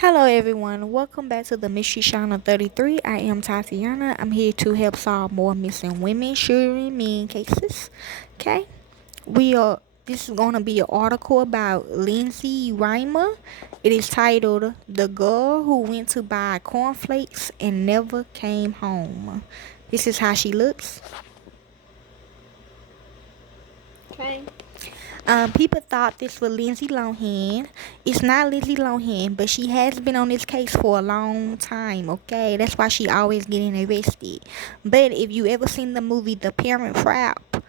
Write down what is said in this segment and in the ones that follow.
Hello everyone, welcome back to the Mystery Channel 33. I am Tatiana. I'm here to help solve more missing women, shooting men cases. Okay, this is gonna be an article about Lindsay Reimer. It is titled "The Girl Who Went to Buy Cornflakes and Never Came Home." This is how she looks. Okay. People thought this was Lindsay Lohan. It's not Lindsay Lohan, but she has been on this case for a long time, okay? That's why she always getting arrested. But if you ever seen the movie The Parent Trap,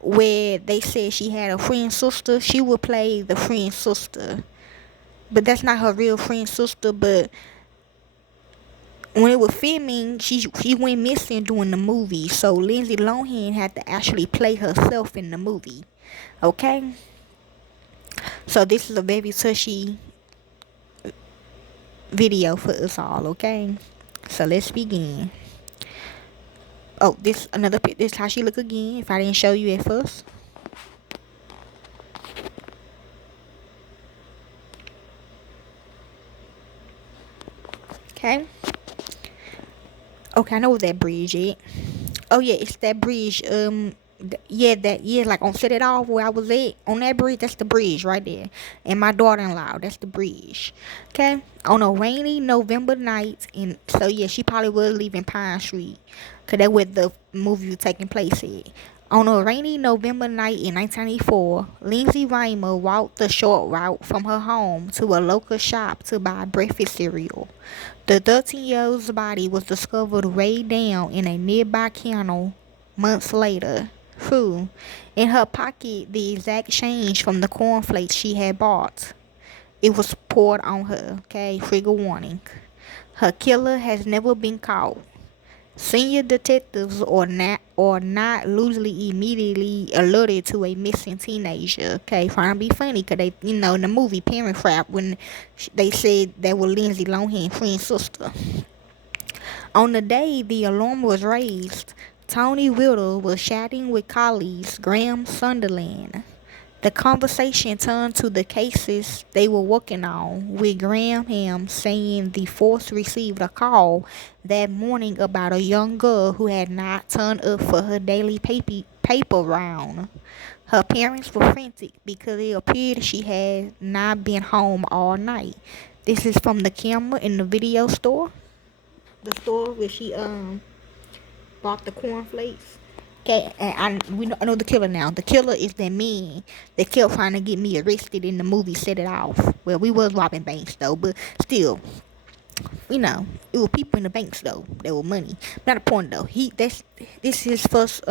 where they said she had a friend sister, she would play the friend sister. But that's not her real friend sister, but when it was filming, she went missing during the movie, so Lindsay Lohan had to actually play herself in the movie, okay? So this is a very touchy video for us all, okay? So let's begin. Oh, this how she look again, if I didn't show you at first. Okay. Okay, I know where that bridge is. Oh yeah, it's that bridge. Like on Set It Off where I was at on that bridge. That's the bridge right there. And my daughter-in-law, that's the bridge. Okay, on a rainy November night, and so yeah, she probably was leaving Pine Street, cause that's where the movie was taking place at. On a rainy November night in 1984, Lindsay Reimer walked the short route from her home to a local shop to buy breakfast cereal. The 13-year-old's body was discovered way down in a nearby canal months later. In her pocket, the exact change from the cornflakes she had bought. It was poured on her, okay? Trigger warning. Her killer has never been caught. Senior detectives are not usually immediately alerted to a missing teenager. Okay, trying to be funny because they, in the movie Parent Trap, when they said that was Lindsay Lohan's friend's sister. On the day the alarm was raised, Tony Whittle was chatting with colleagues Graham Sunderland. The conversation turned to the cases they were working on, with Graham saying the force received a call that morning about a young girl who had not turned up for her daily paper round. Her parents were frantic because it appeared she had not been home all night. This is from the camera in the video store. The store where she bought the cornflakes. Okay, and I know the killer now. The killer is that man that kept trying to get me arrested in the movie Set It Off. Well, we was robbing banks though, but still, it was people in the banks though. There were money. Not a point though. This is his first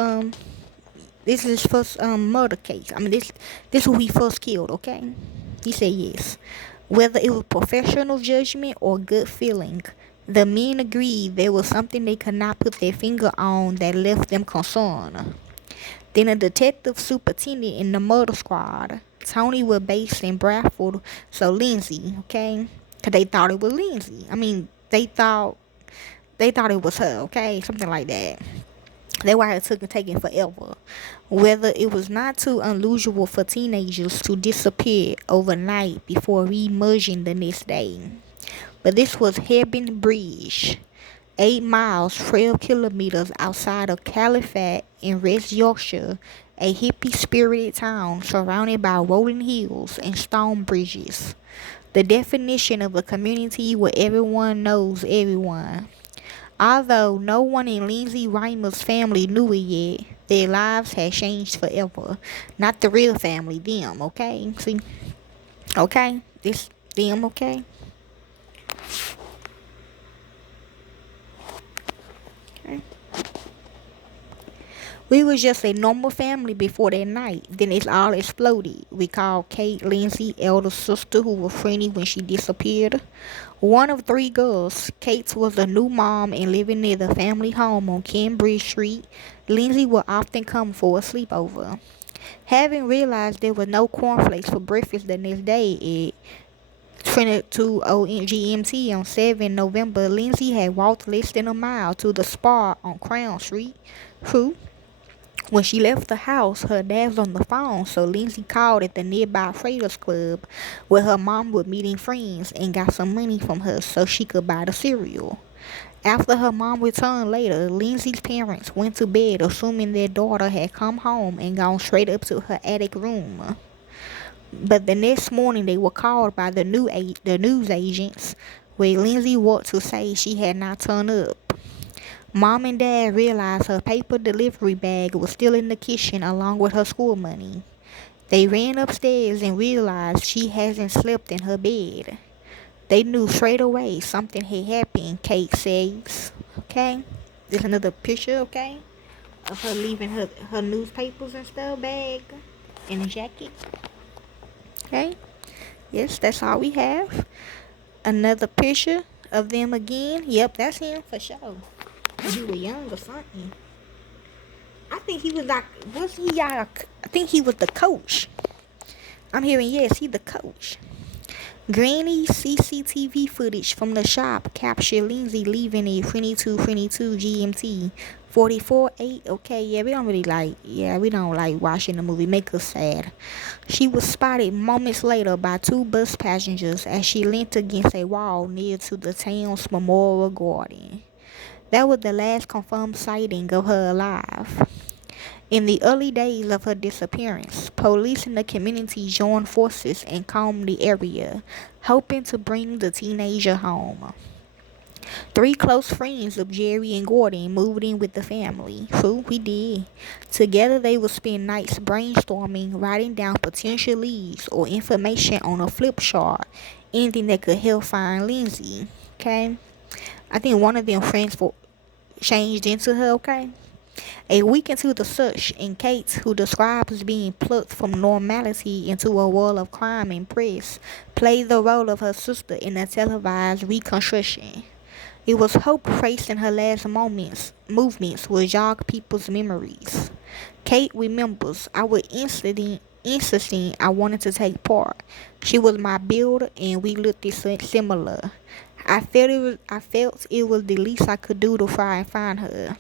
murder case. I mean this who he first killed. Okay, he said yes. Whether it was professional judgment or gut feeling, the men agreed there was something they could not put their finger on that left them concerned. Then a detective superintendent in the murder squad. Tony was based in Bradford, so Lindsay, okay? Because they thought it was Lindsay. I mean, they thought it was her, okay? Something like that. That's why it took taking forever. Whether it was not too unusual for teenagers to disappear overnight before re-emerging the next day. But this was Hebden Bridge, 8 miles, 12 kilometers outside of Caliphate in West Yorkshire, a hippie-spirited town surrounded by rolling hills and stone bridges. The definition of a community where everyone knows everyone. Although no one in Lindsay Reimer's family knew it yet, their lives had changed forever. Not the real family, them, okay? See? Okay? This, them, okay? Okay. We was just a normal family before that night. Then it all exploded. We called Kate Lindsay, elder sister, who was friendly when she disappeared. One of 3 girls, Kate was a new mom and living near the family home on Cambridge Street. Lindsay would often come for a sleepover. Having realized there was no cornflakes for breakfast the next day at 22:00 GMT on 7 November, Lindsay had walked less than a mile to the spa on Crown Street. Who? When she left the house, her dad was on the phone, so Lindsay called at the nearby Freighters Club where her mom was meeting friends and got some money from her so she could buy the cereal. After her mom returned later, Lindsay's parents went to bed assuming their daughter had come home and gone straight up to her attic room. But the next morning they were called by the news agents where Lindsay walked to say she had not turned up. Mom and Dad realized her paper delivery bag was still in the kitchen along with her school money. They ran upstairs and realized she hasn't slept in her bed. They knew straight away something had happened, Kate says. Okay? There's another picture, okay? Of her leaving her newspapers and stuff bag in a jacket. Okay? Yes, that's all we have. Another picture of them again. Yep, that's him for sure. He was young or something. I think he was like, was he? I think he was the coach. I'm hearing yes, he the coach. Granny's CCTV footage from the shop captured Lindsay leaving at 22:22 GMT. 44:08. Okay, we don't like watching the movie. Make us sad. She was spotted moments later by two bus passengers as she leant against a wall near to the town's memorial garden. That was the last confirmed sighting of her alive. In the early days of her disappearance, police in the community joined forces and combed the area, hoping to bring the teenager home. Three close friends of Jerry and Gordon moved in with the family. True, we did. Together they would spend nights brainstorming, writing down potential leads or information on a flip chart, anything that could help find Lindsay. Okay? I think one of them friends changed into her, okay? A week into the search, and Kate, who describes being plucked from normality into a world of crime and press, played the role of her sister in a televised reconstruction. It was hope traced in her last movements would jog people's memories. Kate remembers, I was insisting I wanted to take part. She was my build and we looked similar. I felt it was the least I could do to try and find her.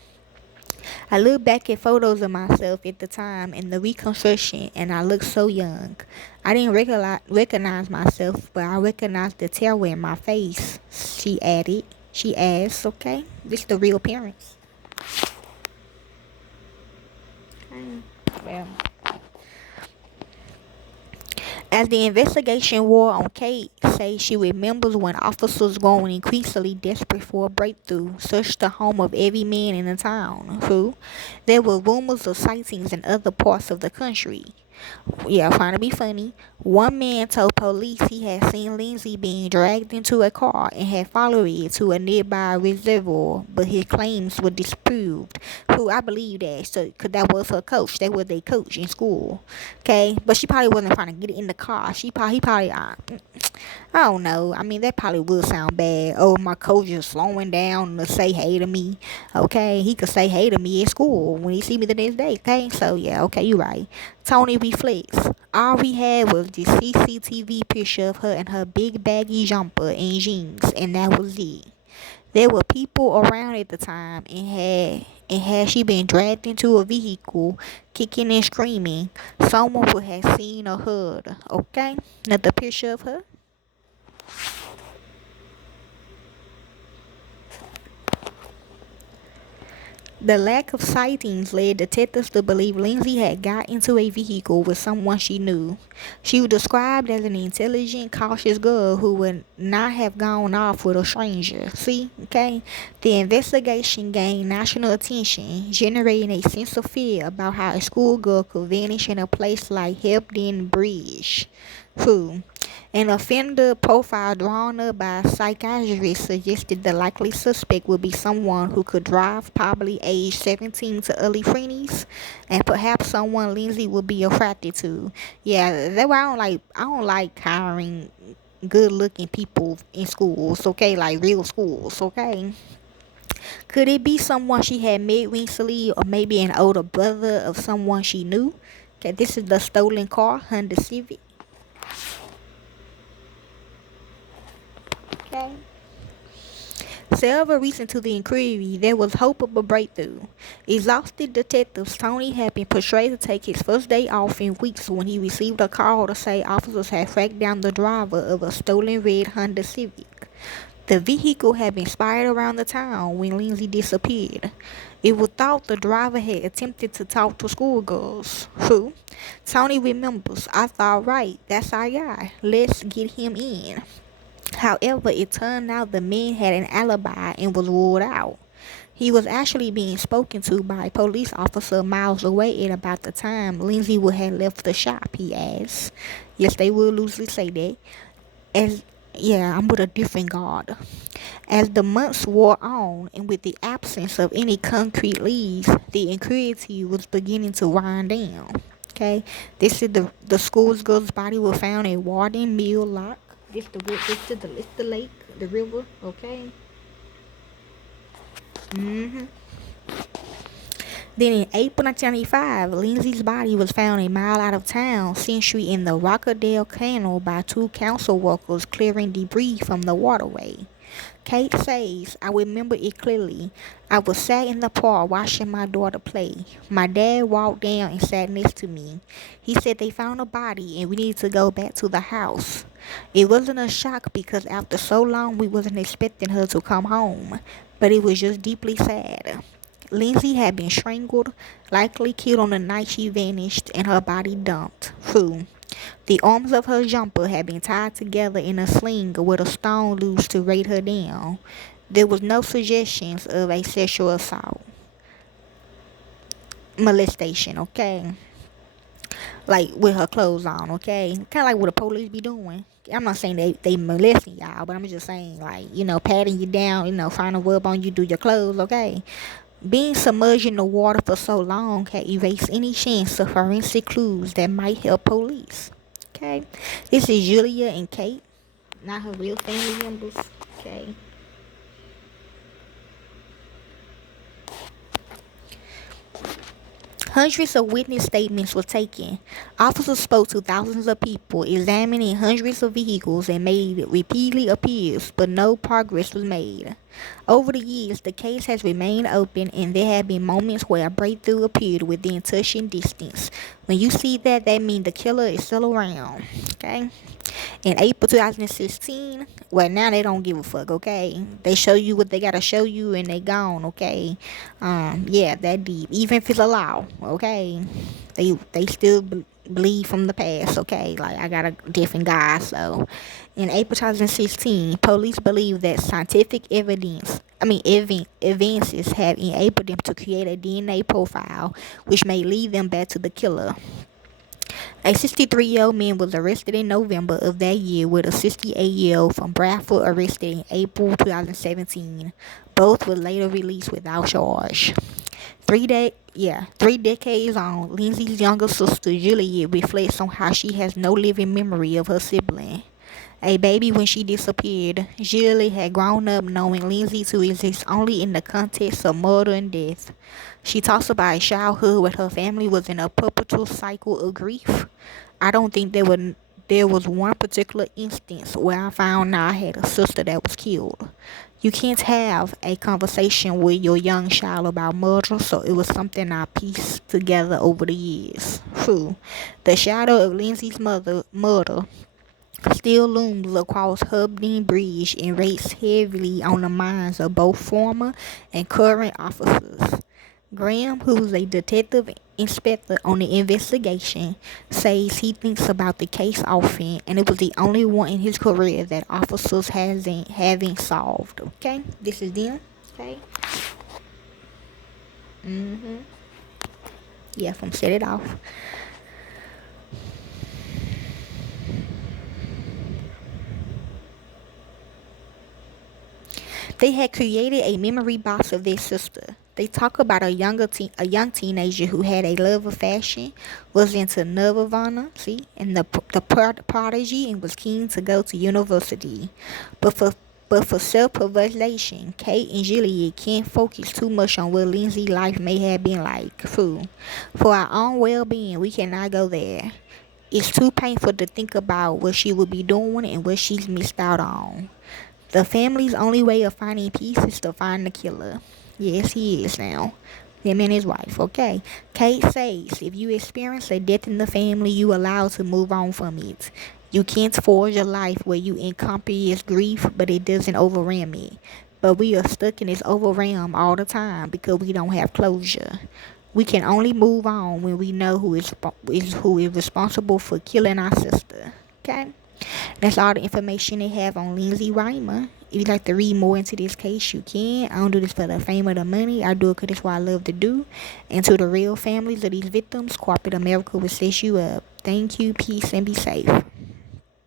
I look back at photos of myself at the time in the reconstruction and I looked so young. I didn't recognize myself, but I recognized the terror in my face, she added. She asked, okay? This is the real parents. Well, as the investigation wore on, Kate says she remembers when officers growing increasingly desperate for a breakthrough searched the home of every man in the town. True, there were rumors of sightings in other parts of the country. Yeah, trying to be funny. One man told police he had seen Lindsay being dragged into a car and had followed it to a nearby reservoir, but his claims were disproved. Who I believe that, so because that was her coach. That was their coach in school. Okay, but she probably wasn't trying to get in the car. He probably I don't know. I mean, that probably would sound bad. Oh, my coach is slowing down to say hey to me. Okay, he could say hey to me at school when he see me the next day. Okay, so yeah, okay, you right. Tony reflects. All we had was the CCTV picture of her in her big baggy jumper and jeans, and that was it. There were people around at the time, and had she been dragged into a vehicle, kicking and screaming, someone would have seen or heard. Okay, another picture of her. The lack of sightings led detectives to believe Lindsay had got into a vehicle with someone she knew. She was described as an intelligent, cautious girl who would not have gone off with a stranger. See, okay? The investigation gained national attention, generating a sense of fear about how a schoolgirl could vanish in a place like Hebden Bridge. Who? An offender profile drawn up by a psychiatrist suggested the likely suspect would be someone who could drive, probably age 17 to early 20s, and perhaps someone Lindsay would be attracted to. Yeah, that's why I don't like hiring good looking people in schools, okay, like real schools, okay. Could it be someone she had met recently, or maybe an older brother of someone she knew? Okay, this is the stolen car, Honda Civic. Okay. Several reasons to the inquiry, there was hope of a breakthrough. Exhausted detectives, Tony had been persuaded to take his first day off in weeks when he received a call to say officers had tracked down the driver of a stolen red Honda Civic. The vehicle had been spotted around the town when Lindsay disappeared. It was thought the driver had attempted to talk to schoolgirls. Who? Tony remembers, I thought, right, that's our guy. Let's get him in. However, it turned out the man had an alibi and was ruled out. He was actually being spoken to by a police officer miles away at about the time Lindsay would have left the shop, he adds. Yes, they will loosely say that. As yeah, I'm with a different guard. As the months wore on, and with the absence of any concrete leads, the inquiry was beginning to wind down. Okay, this is the schoolgirl's body was found at Warden Mill Lock. This the lake, the river. Okay. Mhm. Then in April 1995, Lindsay's body was found a mile out of town, century in the Rockadale Canal by two council workers clearing debris from the waterway. Kate says, I remember it clearly. I was sat in the park watching my daughter play. My dad walked down and sat next to me. He said they found a body and we needed to go back to the house. It wasn't a shock because after so long we wasn't expecting her to come home, but it was just deeply sad. Lindsay had been strangled, likely killed on the night she vanished, and her body dumped. True. The arms of her jumper had been tied together in a sling with a stone loose to weight her down. There was no suggestions of a sexual assault. Molestation, okay? Like with her clothes on, okay? Kind of like what the police be doing. I'm not saying they molesting y'all, but I'm just saying, like, patting you down, trying to rub on you, do your clothes, okay? Being submerged in the water for so long can erase any chance of forensic clues that might help police. Okay, this is Julia and Kate, not her real family members. Okay. Hundreds of witness statements were taken. Officers spoke to thousands of people, examining hundreds of vehicles and made repeated appeals, but no progress was made. Over the years, the case has remained open, and there have been moments where a breakthrough appeared within touching distance. When you see that, that means the killer is still around. Okay? In April 2016, well, now they don't give a fuck, okay? They show you what they gotta show you and they gone, okay? Yeah, that deep. Even if it's a law, okay? They still bleed from the past, okay? Like, I got a different guy, so. In April 2016, police believe that scientific advances have enabled them to create a DNA profile, which may lead them back to the killer. A 63-year-old man was arrested in November of that year, with a 68-year-old from Bradford arrested in April 2017. Both were later released without charge. 3 decades on, Lindsay's younger sister Juliet reflects on how she has no living memory of her sibling. A baby when she disappeared, Julie had grown up knowing Lindsay to exist only in the context of murder and death. She talks about a childhood where her family was in a perpetual cycle of grief. I don't think there was one particular instance where I found out I had a sister that was killed. You can't have a conversation with your young child about murder, so it was something I pieced together over the years. True. The shadow of Lindsay's murder still looms across Hubden Bridge and rates heavily on the minds of both former and current officers. Graham, who's a detective inspector on the investigation, says he thinks about the case often, and it was the only one in his career that officers haven't solved. Okay, this is them. Okay. Yeah, from Set It Off. They had created a memory box of their sister. They talk about a young teenager who had a love of fashion, was into Nirvana, and the prodigy, and was keen to go to university. But for self-preservation, Kate and Juliet can't focus too much on what Lindsay's life may have been like. For our own well-being, we cannot go there. It's too painful to think about what she would be doing and what she's missed out on. The family's only way of finding peace is to find the killer. Yes, he is now. Him and his wife, okay? Kate says, if you experience a death in the family, you are allowed to move on from it. You can't forge a life where you encompass grief, but it doesn't overwhelm it. But we are stuck in this overwhelm all the time because we don't have closure. We can only move on when we know who is responsible for killing our sister. Okay? That's all the information they have on Lindsay Reimer. If you'd like to read more into this case, you can. I don't do this for the fame or the money. I do it because it's what I love to do. And to the real families of these victims, corporate America will set you up. Thank you, peace, and be safe.